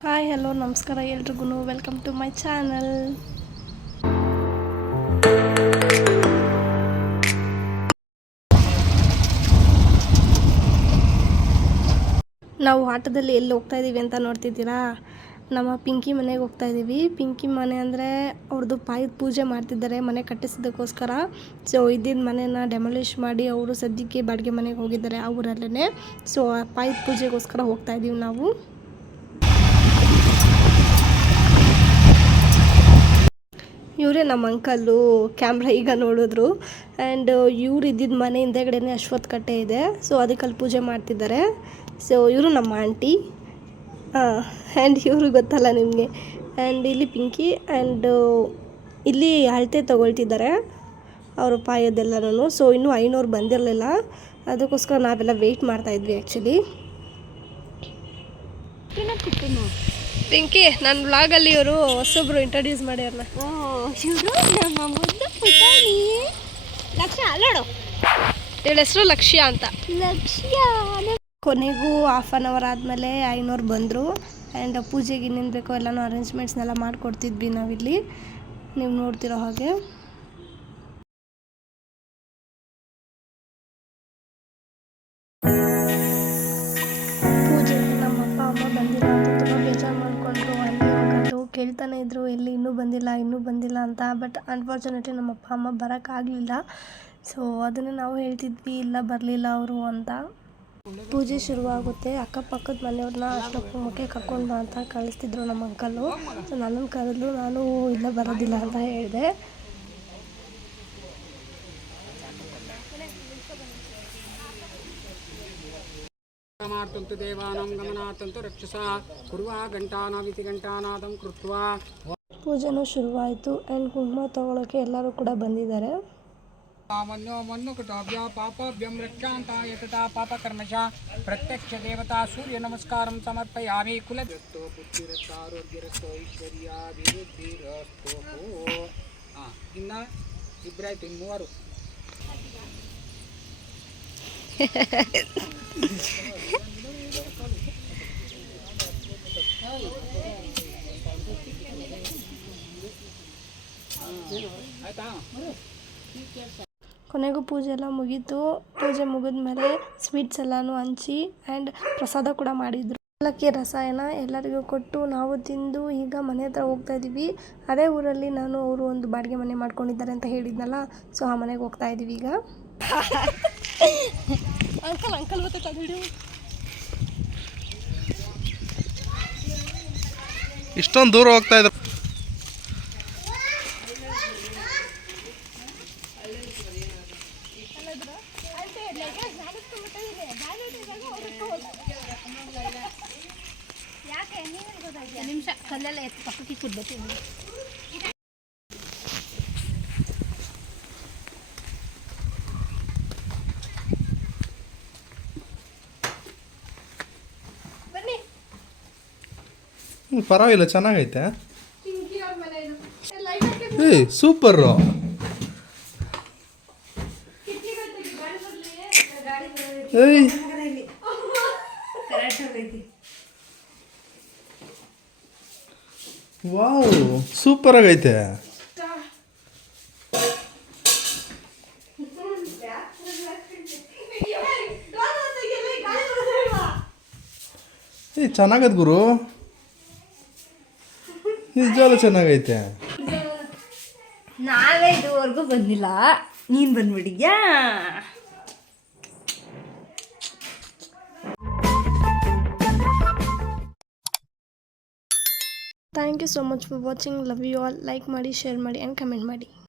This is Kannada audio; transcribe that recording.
ಹಾಯ್, ಹಲೋ, ನಮಸ್ಕಾರ ಎಲ್ರಿಗೂ ವೆಲ್ಕಮ್ ಟು ಮೈ ಚಾನಲ್ ನಾವು ಆಟೋದಲ್ಲಿ ಎಲ್ಲಿ ಹೋಗ್ತಾ ಇದ್ದೀವಿ ಅಂತ ನೋಡ್ತಿದ್ದೀರಾ? ನಮ್ಮ ಪಿಂಕಿ ಮನೆಗೆ ಹೋಗ್ತಾ ಇದ್ದೀವಿ ಪಿಂಕಿ ಮನೆ ಅಂದರೆ ಅವ್ರದ್ದು ಪಾಯದ ಪೂಜೆ ಮಾಡ್ತಿದ್ದಾರೆ, ಮನೆ ಕಟ್ಟಿಸಿದ್ದಕ್ಕೋಸ್ಕರ. ಸೊ ಇದ್ದಿದ್ದ ಮನೆನ ಡೆಮಾಲಿಷ್ ಮಾಡಿ ಅವರು ಸದ್ಯಕ್ಕೆ ಬಾಡಿಗೆ ಮನೆಗೆ ಹೋಗಿದ್ದಾರೆ ಆ ಊರಲ್ಲೇ ಸೊ ಆ ಪಾಯದ ಪೂಜೆಗೋಸ್ಕರ ಹೋಗ್ತಾ ಇದ್ದೀವಿ ನಾವು. ಇವರೇ ನಮ್ಮ ಅಂಕಲ್ಲು ಕ್ಯಾಮ್ರಾ ಈಗ ನೋಡಿದ್ರು. ಆ್ಯಂಡ್ ಇವ್ರು ಇದ್ದಿದ್ದ ಮನೆ ಹಿಂದೆಗಡೆನೇ ಅಶ್ವತ್ಥ ಕಟ್ಟೆ ಇದೆ. ಸೊ ಅದಕ್ಕೆ ಅಲ್ಲಿ ಪೂಜೆ ಮಾಡ್ತಿದ್ದಾರೆ. ಸೊ ಇವರು ನಮ್ಮ ಆಂಟಿ. ಆ್ಯಂಡ್ ಇವರು ಗೊತ್ತಲ್ಲ ನಿಮಗೆ. ಆ್ಯಂಡ್ ಇಲ್ಲಿ ಪಿಂಕಿ ಆ್ಯಂಡ್ ಇಲ್ಲಿ ಅಳತೆ ತೊಗೊಳ್ತಿದ್ದಾರೆ ಅವ್ರ ಪಾಯದೆಲ್ಲನೂ ಸೊ ಇನ್ನೂ ಐನೂರು ಬಂದಿರಲಿಲ್ಲ. ಅದಕ್ಕೋಸ್ಕರ ನಾವೆಲ್ಲ ವೆಯ್ಟ್ ಮಾಡ್ತಾಯಿದ್ವಿ ಆ್ಯಕ್ಚುಲಿ ಪಿಂಕಿ ನನ್ನ ಬ್ಲಾಗಲ್ಲಿ ಇವರು ಹೊಸೊಬ್ರು ಇಂಟ್ರೊಡ್ಯೂಸ್ ಮಾಡ್ಯಾರನ್ನ ಇವರು ನಮ್ಮ ಮುದ್ದು ಪುಟಾಣಿ ಲಕ್ಷ ಅಲ್ಲೋಡು ಇವಳ ಹೆಸರು ಲಕ್ಷ್ಯ ಅಂತ. ಲಕ್ಷ್ಯ ಕೊನೆಗೂ ಹಾಫ್ ಆನ್ ಅವರ್ ಆದಮೇಲೆ ಐನೂರು ಬಂದರು. ಆ್ಯಂಡ್ ಪೂಜೆಗೆ ಇನ್ನೇನು ಬೇಕೋ ಎಲ್ಲನೂ ಅರೇಂಜ್ಮೆಂಟ್ಸ್ನೆಲ್ಲ ಮಾಡಿಕೊಡ್ತಿದ್ವಿ ನಾವಿಲ್ಲಿ. ನೀವು ನೋಡ್ತಿರೋ ಹಾಗೆ. ಕೇಳ್ತಾನೆ ಇದ್ದರು ಎಲ್ಲಿ ಇನ್ನೂ ಬಂದಿಲ್ಲ ಇನ್ನೂ ಬಂದಿಲ್ಲ ಅಂತ. ಬಟ್ ಅನ್ಫಾರ್ಚುನೇಟ್ಲಿ ನಮ್ಮ ಅಪ್ಪ, ಅಮ್ಮ ಬರೋಕ್ಕಾಗಲಿಲ್ಲ ಸೊ ಅದನ್ನು ನಾವು ಹೇಳ್ತಿದ್ವಿ, ಇಲ್ಲ ಬರಲಿಲ್ಲ ಅವರು ಅಂತ. ಪೂಜೆ ಶುರುವಾಗುತ್ತೆ. ಅಕ್ಕಪಕ್ಕದ ಮನೆಯವ್ರನ್ನ ಅಷ್ಟು ಕುಂಭಕ್ಕೆ ಕರ್ಕೊಂಡು ಅಂತ ಕಳಿಸ್ತಿದ್ರು ನಮ್ಮ ಅಂಕಲು. ಸೊ ನನ್ನನ್ನು ಕರೆದ್ರು ನಾನು ಇಲ್ಲ ಬರೋದಿಲ್ಲ ಅಂತ ಹೇಳಿದೆ. ತಮಾರ್ತಂತು ದೇವಾನಾಂ ಗಮನಾತಂತು ರಕ್ಷಸ. ಕುರುವ ಗಂಟಾನಾವಿತಿ ಗಂಟಾನಾದಂ ಕೃತ್ವ. ಪೂಜೆನೂ ಶುರುವಾಯಿತು. ಆ್ಯಂಡ್ ಕುಂಕುಮ ತಗೊಳ್ಳೋಕ್ಕೆ ಎಲ್ಲರೂ ಕೂಡ ಬಂದಿದ್ದಾರೆ. ಮನ್ಯೋ ಮನ್ನು ಕೃತಾಭ್ಯ ಪಾಪಾಭ್ಯಂ ರಕ್ಷಾಂತ ಯತತಾ ಪಾಪಕರ್ಮಶ ಪ್ರತ್ಯಕ್ಷ ದೇವತಾ ಸೂರ್ಯ ನಮಸ್ಕಾರಂ ಸಮರ್ಪಯಾಮಿ ಕುಲ ಜತ್ತೋ ಐಶ್ವರ್ಯ ಐಶ್ವರ್ಯಾಭಿವೃದ್ಧಿರಸ್ತೋ ಹಾಂ ಇನ್ನ ಇಬ್ಬರಾಯ್ತು ಇನ್ನು ಮೂವರು. ಕೊನೆಗೂ ಪೂಜೆ ಎಲ್ಲ ಮುಗೀತು. ಪೂಜೆ ಮುಗಿದ್ಮೇಲೆ ಸ್ವೀಟ್ಸ್ ಎಲ್ಲನೂ ಹಂಚಿ ಆ್ಯಂಡ್ ಪ್ರಸಾದ ಕೂಡ ಮಾಡಿದರು. ಅವಲಕ್ಕಿ ರಸಾಯನ ಎಲ್ಲರಿಗೂ ಕೊಟ್ಟು ನಾವು ತಿಂದು ಈಗ ಮನೆ ಹತ್ರ ಹೋಗ್ತಾ ಇದ್ದೀವಿ ಅದೇ ಊರಲ್ಲಿ ನಾನು ಅವರು ಒಂದು ಬಾಡಿಗೆ ಮನೆ ಮಾಡ್ಕೊಂಡಿದ್ದಾರೆ ಅಂತ ಹೇಳಿದ್ನಲ್ಲ ಸೊ ಆ ಮನೆಗೆ ಹೋಗ್ತಾ ಇದ್ದೀವಿ ಈಗ. ಅಂಕಲ್ ಅಂಕಲ್ ಇಷ್ಟೊಂದು ದೂರ ಹೋಗ್ತಾ ಇದ್ರು. ನಿಮಿಷ ಕಲ್ಲೆಲ್ಲ ಎತ್ತು ಪಕ್ಕಕ್ಕೆ ಕುಡ್ಬೇಕು ಪರವಾಗಿಲ್ಲ ಚೆನ್ನಾಗೈತೆ. ಏಯ್ ಸೂಪರು ಏಯ್ ವಾವ್ ಸೂಪರ್ ಆಗೈತೆ. ಏಯ್ ಚೆನ್ನಾಗದ್ ಗುರು. ನಿಜವಾಗ್ಲೂ ಚೆನ್ನಾಗೈತೆ. ನಾವೇ ಇದುವರೆಗೂ ಬಂದಿಲ್ಲ. ನೀನು ಬಂದ್ಬಿಟ್ಟಿದ್ಯಾ? Thank you so much for watching. Love you all. Like ಮಾಡಿ, ಶೇರ್ ಮಾಡಿ ಆ್ಯಂಡ್ ಕಮೆಂಟ್ ಮಾಡಿ.